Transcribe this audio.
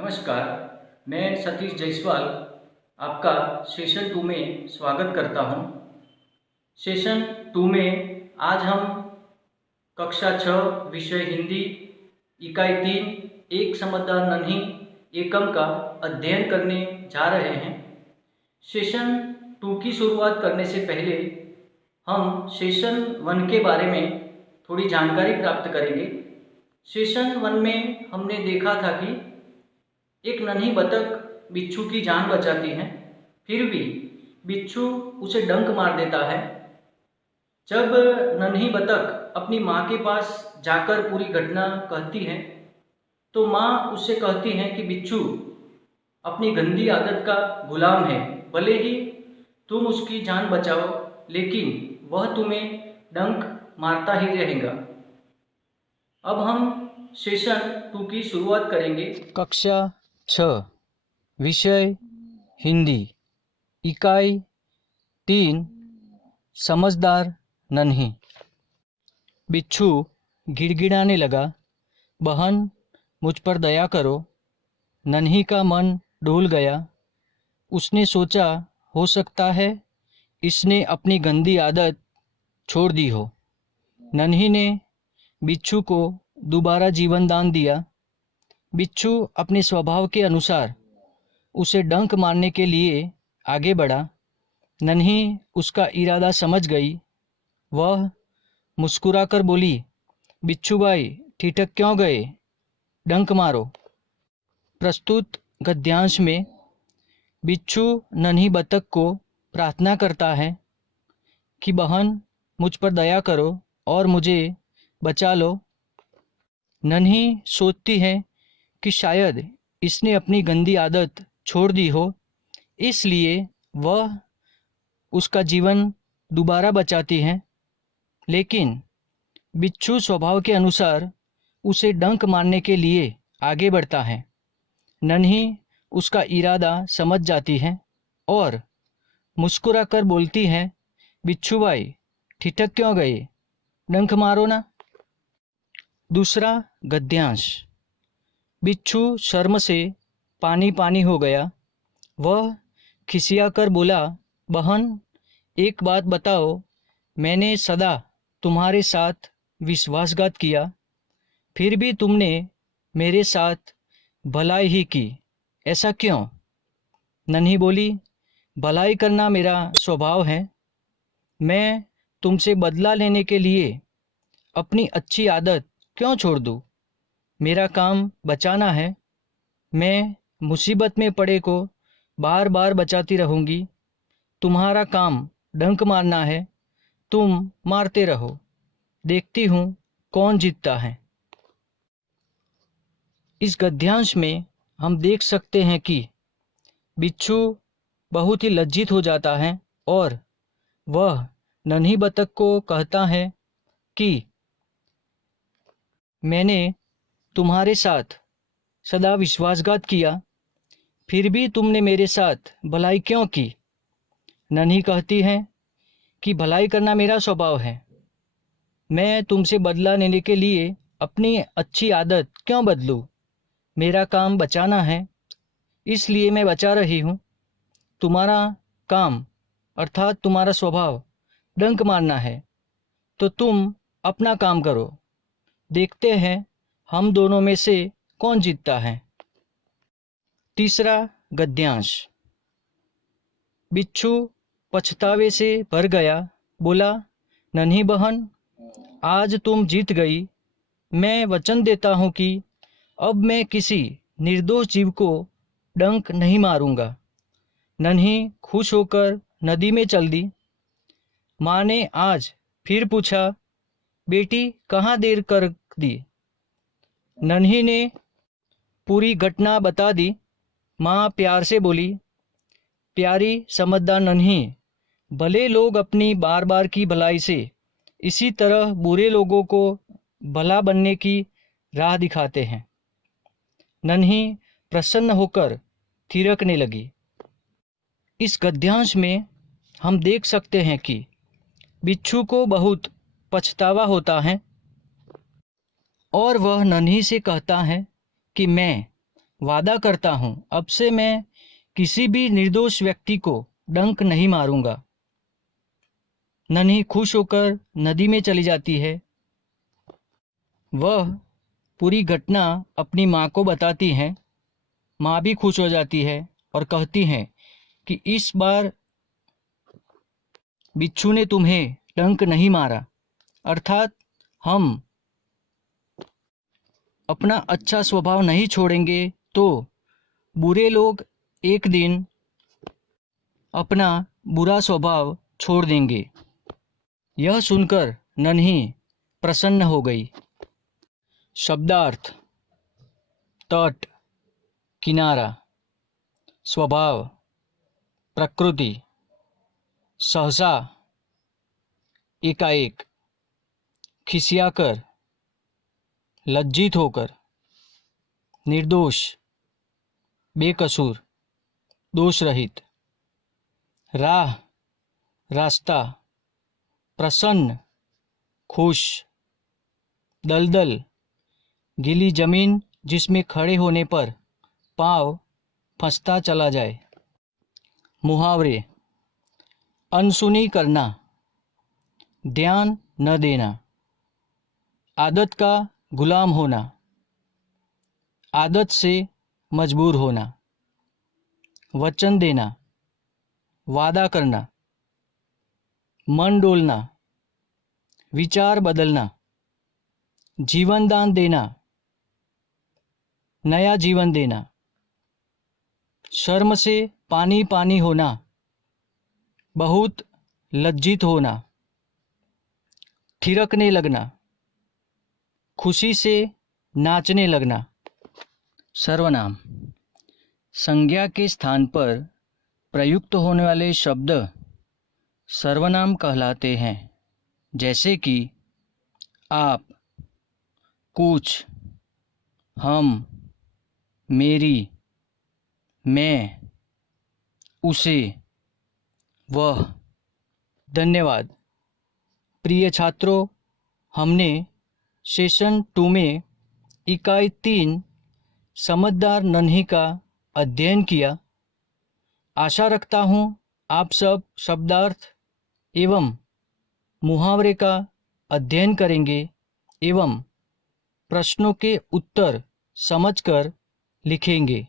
नमस्कार, मैं सतीश जायसवाल आपका सेशन 2 में स्वागत करता हूं। सेशन 2 में आज हम कक्षा 6 विषय हिंदी इकाई 3 एक समझदार नन्ही एकम का अध्ययन करने जा रहे हैं। सेशन 2 की शुरुआत करने से पहले हम सेशन 1 के बारे में थोड़ी जानकारी प्राप्त करेंगे। सेशन 1 में हमने देखा था कि एक नन्ही बतख बिच्छू की जान बचाती है, फिर भी बिच्छू उसे डंक मार देता है। जब नन्ही बतख अपनी माँ के पास जाकर पूरी घटना कहती है तो माँ उससे कहती है कि बिच्छू अपनी गंदी आदत का गुलाम है, भले ही तुम उसकी जान बचाओ लेकिन वह तुम्हें डंक मारता ही रहेगा। अब हम सेशन 2 की शुरुआत करेंगे। कक्षा 6 विषय हिंदी इकाई 3 समझदार नन्ही। बिच्छू गिड़गिड़ाने लगा, बहन मुझ पर दया करो। नन्ही का मन डोल गया। उसने सोचा हो सकता है इसने अपनी गंदी आदत छोड़ दी हो। नन्ही ने बिच्छू को दोबारा जीवन दान दिया। बिच्छू अपने स्वभाव के अनुसार उसे डंक मारने के लिए आगे बढ़ा। नन्ही उसका इरादा समझ गई। वह मुस्कुराकर बोली, बिच्छू भाई ठिठक क्यों गए, डंक मारो। प्रस्तुत गद्यांश में बिच्छू नन्ही बतख को प्रार्थना करता है कि बहन मुझ पर दया करो और मुझे बचा लो। नन्ही सोचती है कि शायद इसने अपनी गंदी आदत छोड़ दी हो, इसलिए वह उसका जीवन दोबारा बचाती है। लेकिन बिच्छू स्वभाव के अनुसार उसे डंक मारने के लिए आगे बढ़ता है। नन्ही उसका इरादा समझ जाती है और मुस्कुराकर बोलती है, बिच्छू भाई ठिठक क्यों गए, डंक मारो ना। दूसरा गद्यांश। बिच्छू शर्म से पानी पानी हो गया। वह खिसियाकर बोला, बहन एक बात बताओ, मैंने सदा तुम्हारे साथ विश्वासघात किया, फिर भी तुमने मेरे साथ भलाई ही की, ऐसा क्यों। नन्ही बोली, भलाई करना मेरा स्वभाव है। मैं तुमसे बदला लेने के लिए अपनी अच्छी आदत क्यों छोड़ दूँ। मेरा काम बचाना है। मैं मुसीबत में पड़े को बार बार बचाती रहूँगी। तुम्हारा काम डंक मारना है, तुम मारते रहो, देखती हूँ कौन जीतता है। इस गद्यांश में हम देख सकते हैं कि बिच्छू बहुत ही लज्जित हो जाता है और वह नन्ही बतख को कहता है कि मैंने तुम्हारे साथ सदा विश्वासघात किया, फिर भी तुमने मेरे साथ भलाई क्यों की। नन्ही कहती है कि भलाई करना मेरा स्वभाव है। मैं तुमसे बदला लेने के लिए अपनी अच्छी आदत क्यों बदलूं। मेरा काम बचाना है, इसलिए मैं बचा रही हूँ। तुम्हारा काम अर्थात तुम्हारा स्वभाव डंक मारना है, तो तुम अपना काम करो, देखते हैं हम दोनों में से कौन जीतता है। तीसरा गद्यांश। बिच्छू पछतावे से भर गया, बोला, नन्ही बहन आज तुम जीत गई। मैं वचन देता हूँ कि अब मैं किसी निर्दोष जीव को डंक नहीं मारूंगा। नन्ही खुश होकर नदी में चल दी। माँ ने आज फिर पूछा, बेटी कहाँ देर कर दी। नन्ही ने पूरी घटना बता दी। माँ प्यार से बोली, प्यारी समझदार नन्ही, भले लोग अपनी बार बार की भलाई से इसी तरह बुरे लोगों को भला बनने की राह दिखाते हैं। नन्ही प्रसन्न होकर थिरकने लगी। इस गद्यांश में हम देख सकते हैं कि बिच्छू को बहुत पछतावा होता है और वह नन्ही से कहता है कि मैं वादा करता हूँ अब से मैं किसी भी निर्दोष व्यक्ति को डंक नहीं मारूंगा। नन्ही खुश होकर नदी में चली जाती है। वह पूरी घटना अपनी माँ को बताती हैं। माँ भी खुश हो जाती है और कहती हैं कि इस बार बिच्छू ने तुम्हें डंक नहीं मारा, अर्थात हम अपना अच्छा स्वभाव नहीं छोड़ेंगे तो बुरे लोग एक दिन अपना बुरा स्वभाव छोड़ देंगे। यह सुनकर नन्ही प्रसन्न हो गई। शब्दार्थ: तट, किनारा, स्वभाव, प्रकृति, सहसा, एकाएक, खिसियाकर, लज्जित होकर, निर्दोष, बेकसूर, दोष रहित, राह, रास्ता, प्रसन्न, खुश, दलदल, गीली जमीन जिसमें खड़े होने पर पाँव फंसता चला जाए। मुहावरे: अनसुनी करना, ध्यान न देना, आदत का गुलाम होना, आदत से मजबूर होना, वचन देना, वादा करना, मन डोलना, विचार बदलना, जीवन दान देना, नया जीवन देना, शर्म से पानी पानी होना, बहुत लज्जित होना, थिरकने लगना, खुशी से नाचने लगना। सर्वनाम: संज्ञा के स्थान पर प्रयुक्त होने वाले शब्द सर्वनाम कहलाते हैं, जैसे कि आप, कुछ, हम, मेरी, मैं, उसे, वह। धन्यवाद। प्रिय छात्रों, हमने सेशन 2 में इकाई 3 समझदार नन्ही का अध्ययन किया। आशा रखता हूँ आप सब शब्दार्थ एवं मुहावरे का अध्ययन करेंगे एवं प्रश्नों के उत्तर समझकर लिखेंगे।